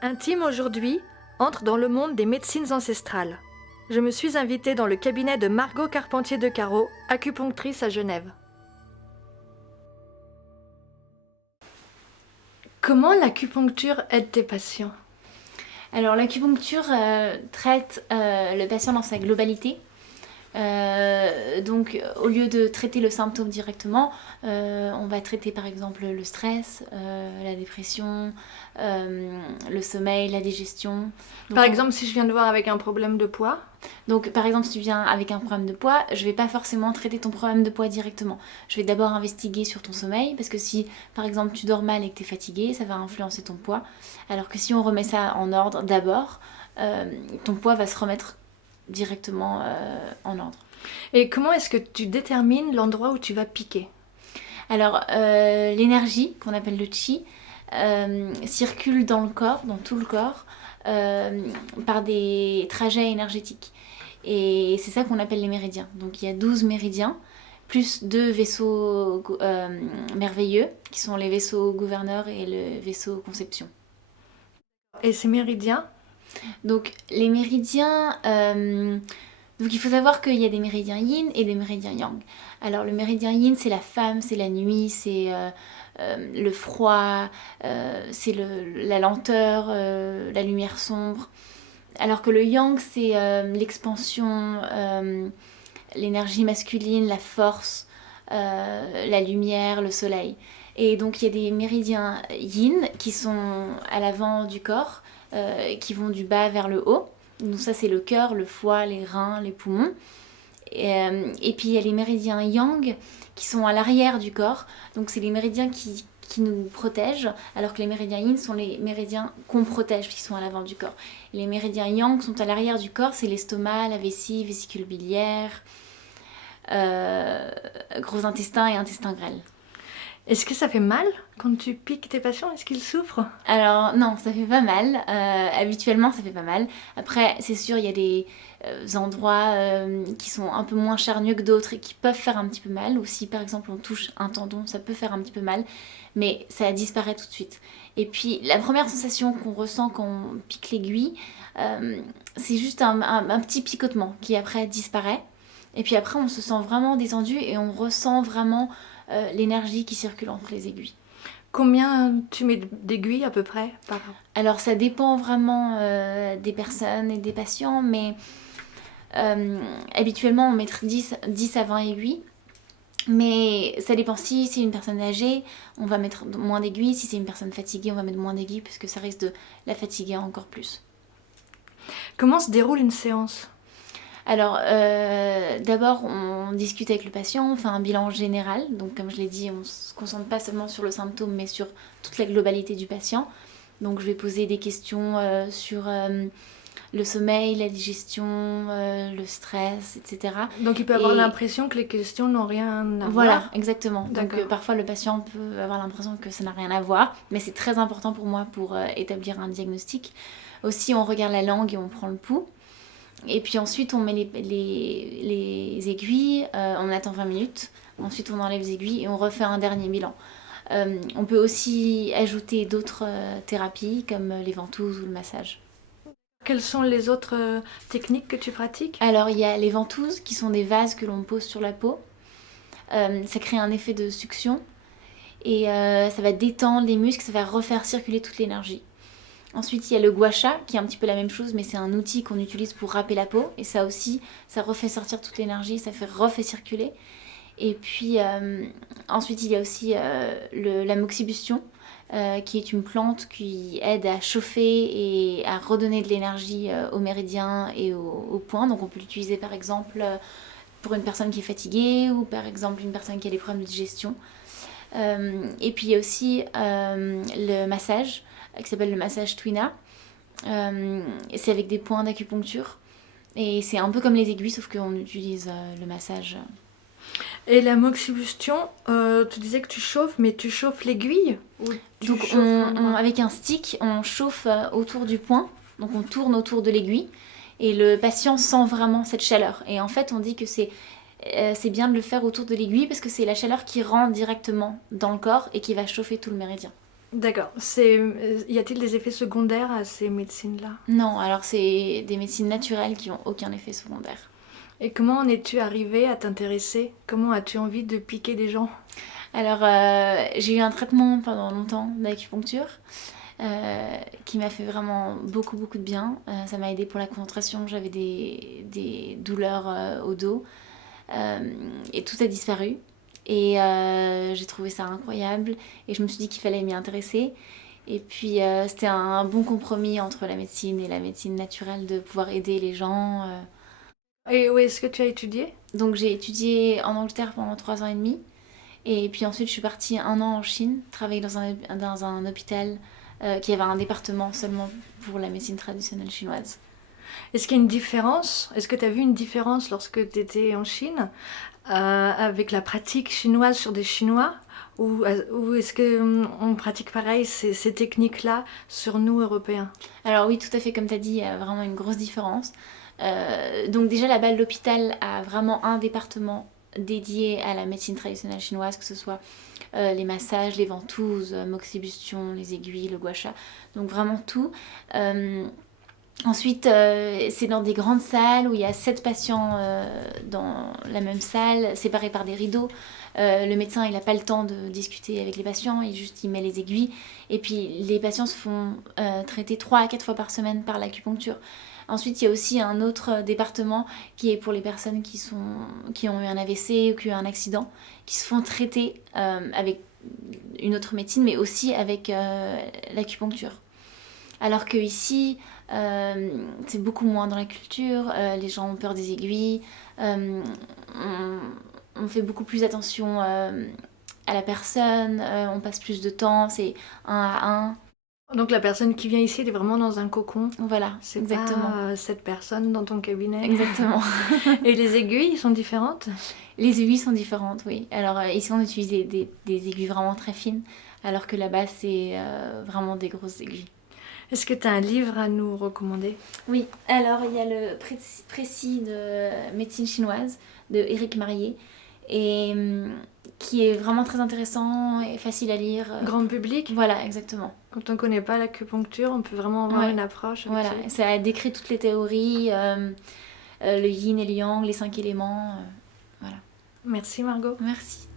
Intime aujourd'hui entre dans le monde des médecines ancestrales. Je me suis invitée dans le cabinet de Margot Carpentier de Carreau, acupunctrice à Genève. Comment l'acupuncture aide tes patients ? Alors l'acupuncture traite le patient dans sa globalité. Donc au lieu de traiter le symptôme directement, on va traiter par exemple le stress, la dépression, le sommeil, la digestion. Donc, Par exemple, si je viens te voir avec un problème de poids ? Donc par exemple si tu viens avec un problème de poids, je vais pas forcément traiter ton problème de poids directement. Je vais d'abord investiguer sur ton sommeil, parce que si par exemple tu dors mal et que tu es fatigué, ça va influencer ton poids. Alors que si on remet ça en ordre d'abord, ton poids va se remettre directement en ordre. Et comment est-ce que tu détermines l'endroit où tu vas piquer ? Alors l'énergie, qu'on appelle le chi, circule dans le corps, dans tout le corps, par des trajets énergétiques. Et c'est ça qu'on appelle les méridiens. Donc il y a 12 méridiens, plus 2 vaisseaux merveilleux, qui sont les vaisseaux gouverneurs et le vaisseau conception. Et ces méridiens ? Donc les méridiens... donc il faut savoir qu'il y a des méridiens yin et des méridiens yang. Alors le méridien yin, c'est la femme, c'est la nuit, c'est le froid, c'est la lenteur, la lumière sombre. Alors que le yang, c'est l'expansion, l'énergie masculine, la force, la lumière, le soleil. Et donc il y a des méridiens yin qui sont à l'avant du corps, qui vont du bas vers le haut. Donc ça c'est le cœur, le foie, les reins, les poumons. Et puis il y a les méridiens yang qui sont à l'arrière du corps. Donc c'est les méridiens qui nous protègent, alors que les méridiens yin sont les méridiens qu'on protège, qui sont à l'avant du corps. Et les méridiens yang sont à l'arrière du corps, c'est l'estomac, la vessie, vésicule biliaire, gros intestin et intestin grêle. Est-ce que ça fait mal quand tu piques tes patients ? Est-ce qu'ils souffrent ? Alors non, ça fait pas mal. Habituellement, ça fait pas mal. Après, c'est sûr, il y a des endroits qui sont un peu moins charnus que d'autres et qui peuvent faire un petit peu mal. Ou si par exemple on touche un tendon, ça peut faire un petit peu mal. Mais ça disparaît tout de suite. Et puis la première sensation qu'on ressent quand on pique l'aiguille, c'est juste un petit picotement qui après disparaît. Et puis après, on se sent vraiment détendu et on ressent vraiment l'énergie qui circule entre les aiguilles. Combien tu mets d'aiguilles à peu près par an ? Alors ça dépend vraiment des personnes et des patients, mais habituellement on met 10 à 20 aiguilles. Mais ça dépend, si c'est une personne âgée, on va mettre moins d'aiguilles. Si c'est une personne fatiguée, on va mettre moins d'aiguilles parce que ça risque de la fatiguer encore plus. Comment se déroule une séance ? Alors, d'abord, on discute avec le patient, on fait un bilan général. Donc, comme je l'ai dit, on ne se concentre pas seulement sur le symptôme, mais sur toute la globalité du patient. Donc, je vais poser des questions sur le sommeil, la digestion, le stress, etc. Donc, il peut avoir l'impression que les questions n'ont rien à voir. Voilà, exactement. D'accord. Donc, parfois, le patient peut avoir l'impression que ça n'a rien à voir. Mais c'est très important pour moi pour établir un diagnostic. Aussi, on regarde la langue et on prend le pouls. Et puis ensuite, on met les aiguilles, on attend 20 minutes. Ensuite, on enlève les aiguilles et on refait un dernier bilan. On peut aussi ajouter d'autres thérapies comme les ventouses ou le massage. Quelles sont les autres techniques que tu pratiques ? Alors, il y a les ventouses qui sont des vases que l'on pose sur la peau. Ça crée un effet de succion et ça va détendre les muscles, ça va refaire circuler toute l'énergie. Ensuite, il y a le gua sha, qui est un petit peu la même chose, mais c'est un outil qu'on utilise pour râper la peau. Et ça aussi, ça refait sortir toute l'énergie, ça refait circuler. Et puis, ensuite, il y a aussi la moxibustion, qui est une plante qui aide à chauffer et à redonner de l'énergie aux méridiens et aux points. Donc, on peut l'utiliser, par exemple, pour une personne qui est fatiguée ou, par exemple, une personne qui a des problèmes de digestion. Et puis, il y a aussi le massage, qui s'appelle le massage Twina. C'est avec des points d'acupuncture. Et c'est un peu comme les aiguilles, sauf qu'on utilise le massage. Et la moxibustion, tu disais que tu chauffes, mais tu chauffes l'aiguille ? Donc avec un stick, on chauffe autour du point. Donc on tourne autour de l'aiguille. Et le patient sent vraiment cette chaleur. Et en fait, on dit que c'est bien de le faire autour de l'aiguille parce que c'est la chaleur qui rentre directement dans le corps et qui va chauffer tout le méridien. D'accord. Y a-t-il des effets secondaires à ces médecines-là? Non, alors c'est des médecines naturelles qui n'ont aucun effet secondaire. Et comment en es-tu arrivée à t'intéresser? Comment as-tu envie de piquer des gens? Alors, j'ai eu un traitement pendant longtemps d'acupuncture qui m'a fait vraiment beaucoup, beaucoup de bien. Ça m'a aidé pour la concentration, j'avais des douleurs au dos et tout a disparu. Et j'ai trouvé ça incroyable et je me suis dit qu'il fallait m'y intéresser. Et puis c'était un bon compromis entre la médecine et la médecine naturelle de pouvoir aider les gens. Et où est-ce que tu as étudié? Donc j'ai étudié en Angleterre pendant 3 ans et demi. Et puis ensuite, je suis partie 1 an en Chine, travailler dans un hôpital qui avait un département seulement pour la médecine traditionnelle chinoise. Est-ce qu'il y a une différence? Est-ce que tu as vu une différence lorsque tu étais en Chine avec la pratique chinoise sur des Chinois? Ou est-ce qu'on pratique pareil ces techniques-là sur nous, Européens? Alors oui, tout à fait, comme tu as dit, il y a vraiment une grosse différence. Donc déjà, là-bas, l'hôpital a vraiment un département dédié à la médecine traditionnelle chinoise, que ce soit les massages, les ventouses, moxibustion, les aiguilles, le gua sha, donc vraiment tout. Ensuite, c'est dans des grandes salles où il y a 7 patients dans la même salle, séparés par des rideaux. Le médecin, il n'a pas le temps de discuter avec les patients, il met les aiguilles. Et puis, les patients se font traiter 3 à 4 fois par semaine par l'acupuncture. Ensuite, il y a aussi un autre département qui est pour les personnes qui ont eu un AVC ou qui ont eu un accident, qui se font traiter avec une autre médecine, mais aussi avec l'acupuncture. Alors que ici, c'est beaucoup moins dans la culture, les gens ont peur des aiguilles, on fait beaucoup plus attention à la personne, on passe plus de temps, c'est un à un. Donc la personne qui vient ici, elle est vraiment dans un cocon. Voilà, C'est exactement. pas cette personne dans ton cabinet. Exactement. Et les aiguilles sont différentes? Les aiguilles sont différentes, oui. Alors ici, on utilise des aiguilles vraiment très fines, alors que là-bas, c'est vraiment des grosses aiguilles. Est-ce que tu as un livre à nous recommander? Oui, alors il y a le précis de médecine chinoise de Éric Marié et qui est vraiment très intéressant et facile à lire. Grand public? Voilà, exactement. Quand on connaît pas l'acupuncture, on peut vraiment avoir Ouais. une approche avec Voilà, ça décrit toutes les théories, le yin et le yang, les 5 éléments. Voilà. Merci Margot. Merci.